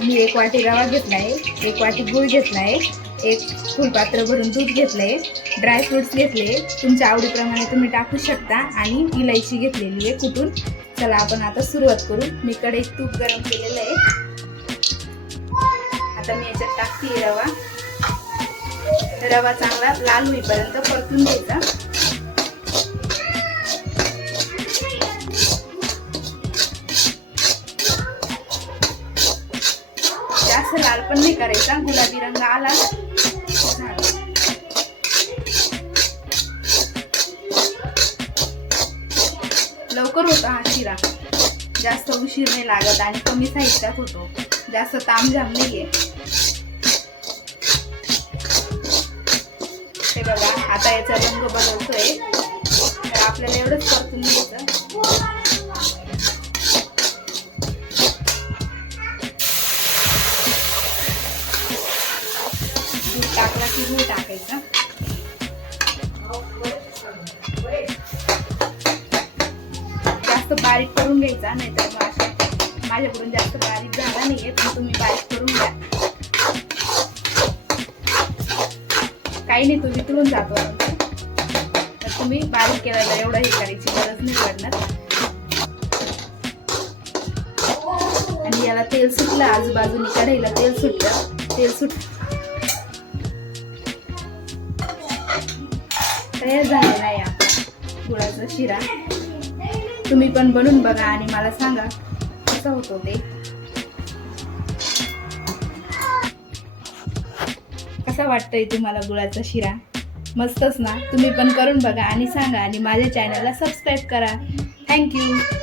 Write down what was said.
मी 1 वाटी रवा घेतला आहे, 1 वाटी गूळ घेतला आहे, 1 फुलपात्र भरून दूध घेतलंय, ड्रायफ्रुट्स घेतले, तुमच्या आवडीप्रमाणे तुम्ही टाकू शकता आणि इलायची घेतलेली आहे कुटून. चला आपण आता सुरुवात करू. मी कढईत तूप गरम केलेलं आहे. आता मी याच्यात टाकते रवा. रवा चांगला लाल होईपर्यंत परतून घ्यायचा. जास्त लाल पण नाही करायचा, गुलाबी रंग आला लवकर होता हा शिरा, जास्त उशीर नाही लागत आणि कमी साहित्यात होतो, जास्त तामझाम नाहीये. हे बघा आता याचा रंग बदलतोय, तर आपल्याला एवढंच परतून घ्यायचं. दूध टाकला की गूळ टाकायचा. जास्त बारीक करून घ्यायचा, नाहीतर माझ्याकडून जास्त बारीक झाला नाहीये, पण तुम्ही बारीक करून घ्या. काही नाही, तो वितळून जातो, तर तुम्ही बारीक केल्याला एवढं हे करायची गरज नाही पडणार. आणि याला तेल सुटलं, आजूबाजूनी कढईला तेल सुट तयार झालेला आहे आपला गुळाचा शिरा. तुम्ही पण बनवून बघा आणि मला सांगा कसं होतो ते. कसा वाटतोय तुम्हाला गुळाचा शिरा? मस्तच ना? तुम्ही पण करून बघा आणि सांगा आणि माझ्या चॅनलला सबस्क्राईब करा. थँक्यू.